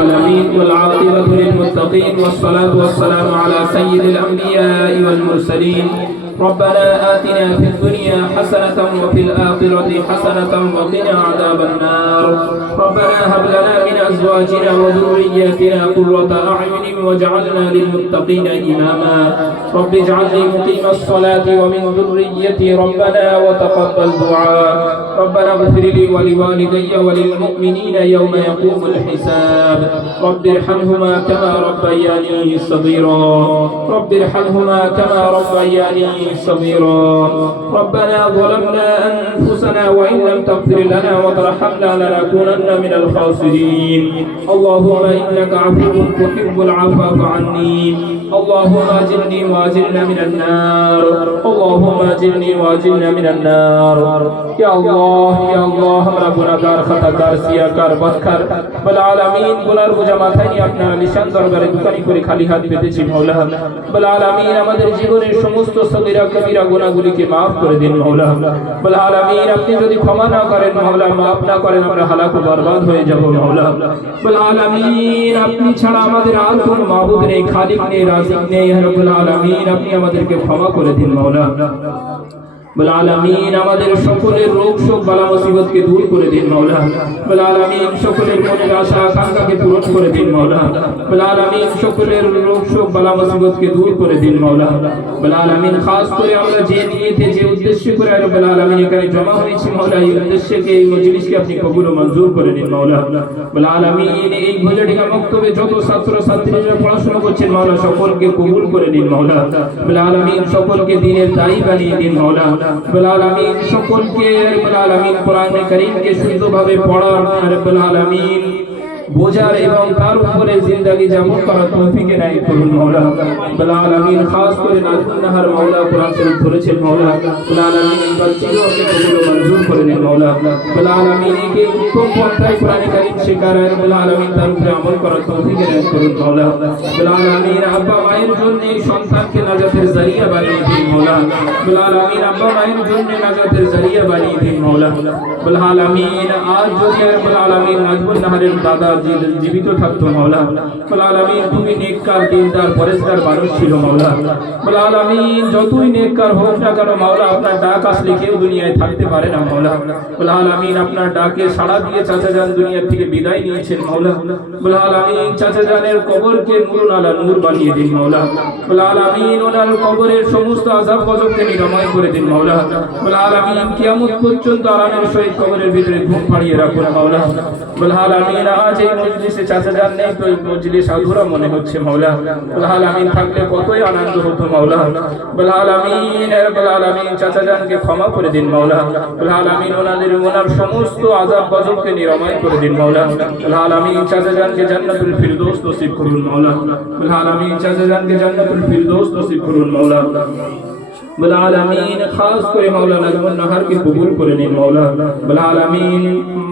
العالمين والعاقبة للمتقين والصلاة والسلام على سيد الأنبياء والمرسلين. ربنا آتنا في الدنيا حسنة وفي الآخرة حسنة وقنا عذاب النار. ربنا هب لنا من أزواجنا وذرياتنا قرة أعين واجعلنا للمتقين إماما. رب اجعلني مقيم الصلاة ومن ذريتي ربنا وتقبل دعاء. ربنا اغفر لي ولوالدي وللمؤمنين يوم يقوم الحساب. رب ارحمهما كما ربياني صغيرا. رب ارحمهما كما ربياني صغيرا. ربنا ظلمنا أنفسنا وإن لم تغفر لنا وترحمنا لنكونن من الخاسرين. اللهم إنك عفو تحب العفو عني. اللهم أجرني وأجرنا من النار. اللهم أجرني وأجرنا من النار. يا الله يا الله আমরা গুনাহগার খাতাকার সিয়াকার বদকার বল আলামিন গুনার বোঝা মাথায় নিয়ে আপনার নিশান দরবারে দুকানি করে খালি হাত পেতেছি মাওলা। বল আলামিন আমাদের জীবনের সমস্ত সগীরা কবিরা গুনাহগুলিকে maaf করে দিন মাওলা। বল আলামিন আপনি যদি ক্ষমা না করেন মাওলা, maaf না করেন, আমরা হালাক ও বরবাদ হয়ে যাব মাওলা। বল আলামিন আপনি ছাড়া আমাদের আর কোনো মাবুদ নেই, খালিক নেই, রাজিক নেই। হে রব্বুল আলামিন আপনি আমাদেরকে ক্ষমা করে দিন মাওলা। বল আলামিন আমাদের সকলের রোগ শোক বালা মুসিবতকে দূর করে দিন মাওলা। বল আলামিন সকলের মনের আশা আকাঙ্ক্ষাকে পূরণ করে দিন মাওলা। বল আলামিন সকলের রোগ শোক বালা মুসিবতকে দূর করে দিন মাওলা। বল আলামিন খাস করে আমরা যে নিয়তে যে উদ্দেশ্য করে রব্বুল আলামিন এখানে জমা হয়েছি মাওলা, এই উদ্দেশ্যকে এই মজলিসকে আপনি কবুল ও মঞ্জুর করে নিন মাওলা। বল আলামিন এই ভোজডিকা মক্তবে যত ছাত্র ছাত্রীরা পড়াশোনা করছেন মাওলা, সকলকে কবুল করে নিন মাওলা। বল আলামিন সকলকে দ্বীনের দায়ী বানিয়ে দিন মাওলা। রব্বুল আলামিন সকলকে রব্বুল আলামিন কোরআনে কারীমকে শুদ্ধভাবে পড়ার রব্বুল আলামিন বোঝার এবং তার উপরে জিন্দেগি যাপন করার তৌফিক এনায়েত করুন মাওলা। রব্বুল আলামিন খাস করে নাজমুন্নাহার মাওলা কোরআন শরীফ পড়েছেন মাওলা। রব্বুল আলামিন বাচ্চাদেরকে কবুল ও মঞ্জুর করে নিন মাওলা। রব্বুল আলামিন একে উত্তম পন্থায় কোরআনে কারীম শেখার রব্বুল আলামিন তার উপরে আমল করার তৌফিক এনায়েত করুন মাওলা। রব্বুল আলামিন আব্বা মায়ের জন্য সন্তানকে নাজাতের জারিয়া বানিয়ে দিন মাওলা। রব্বুল আলামিন আব্বা মায়ের জন্য নাজাতের জারিয়া বানিয়ে দিন মাওলা। রব্বুল আলামিন আজ যদি রব্বুল আলামিন নাজমুন্নাহারের দাদা জীবিত থাকতো মাওলা, রব্বুল আলামিন তুমি নেককার দিনদার পরেজগার মানুষ ছিল মাওলা। রব্বুল আলামিন যতই নেককার হোক না কেন মাওলা, আপনার ডাক আসলে কেউ দুনিয়ায় থাকতে পারে না মাওলা। রব্বুল আলামিন আপনার ডাকে সাড়া দিয়ে চাচা জান দুনিয়া থেকে বিদায় নিয়েছেন মাওলা। রব্বুল আলামিন চাচা জানের কবরকে নূরুন আলা নূর বানিয়ে দিন মাওলা। রব্বুল আলামিন ওনার কবরের সমস্ত আযাব গজবকে নিরাময় করে দিন মাওলা। রব্বুল আলামিন কিয়ামত পর্যন্ত আরামের সহিত কবরের ভিতরে ঘুম পাড়িয়ে রাখুন মাওলা। রব্বুল আলামিন আজ এই মজলিসে চাচা জান নেই তো এই মজলিস আধুরা মনে হচ্ছে মাওলা। রব্বুল আলামিন থাকলে কতই আনন্দ হতো মাওলা। রব্বুল আলামিন রব্বুল আলামিন চাচা জানকে ক্ষমা করে দিন মাওলা। রব্বুল আলামিন ওনার সমস্ত আযাব গজবকে নিরাময় করে দিন মাওলা। রব্বুল আলামিন চাচা জানকে জান্নাতুল ফিরদৌস নসিব করুন মাওলা। রব্বুল আলামিন চাচা জানকে জান্নাতুল ফিরদৌস নসিব করুন মাওলা। রব্বুল আলামিন খাস করে মাওলা নাজমুন্নাহারকে কবুল করে নিন মাওলা। রব্বুল আলামিন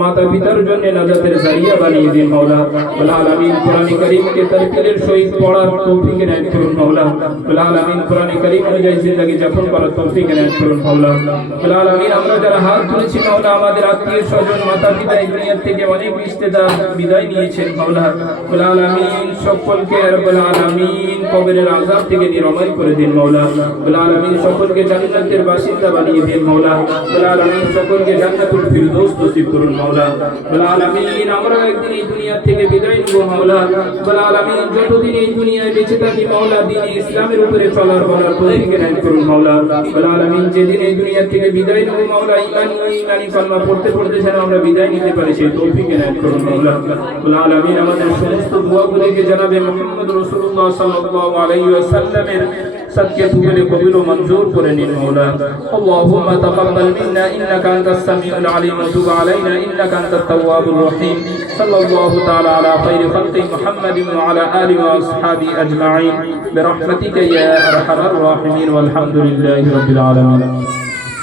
মাতা পিতার জন্য নাজাতের জারিয়া বানিয়ে দিন মাওলা। রব্বুল আলামিন কোরআনে কারীমকে তারকিলের সহিত পড়ার তৌফিক এনায়েত করুন মাওলা। রব্বুল আলামিন কোরআনে কারীম অনুযায়ী জিন্দেগি যাপন করার তৌফিক এনায়েত করুন মাওলা। রব্বুল আলামিন আমরা যারা হাত তুলেছি মাওলা, আমাদের আত্মীয় স্বজন মাতা পিতা এই দুনিয়া থেকে অনেক রিশতেদার বিদায় নিয়েছেন মাওলা। রব্বুল আলামিন সকলকে রব্বুল আলামিন কবরের আযাব থেকে নিরাময় করে দিন মাওলা। রব্বুল আলামিন সকলকে জান্নাতের বাসিন্দা বানিয়ে দিন মাওলা। রব্বুল আলামিন সকলকে জান্নাতুল ফিরদৌস নসিব করুন মাওলা। রব্বুল আলামিন আমরা একদিন এই দুনিয়া থেকে বিদায় নিব মাওলা। রব্বুল আলামিন যতদিন এই দুনিয়ায় বেঁচে থাকি মাওলা, দ্বীন ইসলামের উপরে চলার বলার তৌফিক এনায়েত করুন মাওলা। রব্বুল আলামিন যেদিন এই দুনিয়া থেকে বিদায় নিব মাওলা, ঈমানি কালমা পড়তে পড়তে যেন আমরা বিদায় নিতে পারি সেই তৌফিক এনায়েত করুন মাওলা। রব্বুল আলামিন আমাদের সমস্ত দোয়াগুলোকে জনাবে মুহাম্মদ রাসূলুল্লাহ সাল্লাল্লাহু আলাইহি ওয়াসাল্লামের सदके तुझे कबूल व मंजूर करे निन मौला। अल्लाहुम्मा तक़ब्बल मिन्ना इन्नका अंतस समीउल अलीम व तुब अलैना इन्नका अंतत तव्वाबुर रहीम। सल्लल्लाहु तआला अला खैरि खल्क़ि मुहम्मदिन व अला आलिहि व अस्हाबिहि अजमाइन बिरहमतिका या अरहमर राहिमीन वल्हम्दुलिल्लाहि रब्बिल आलमीन।